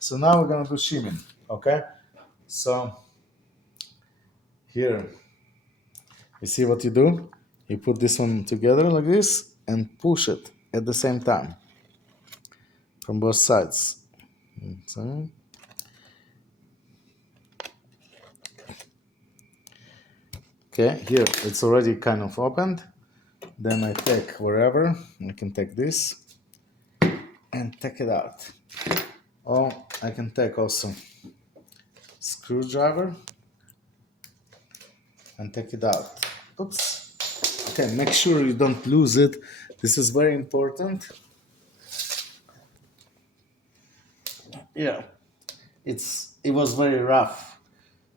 So now we're gonna do shimming, okay? So here, you see what you do? You put this one together like this and push it at the same time from both sides. So, okay, here it's already kind of opened. Then I take wherever, I can take this and take it out. Or I can take also screwdriver and take it out. Oops. Okay, make sure you don't lose it. This is very important. Yeah, it was very rough.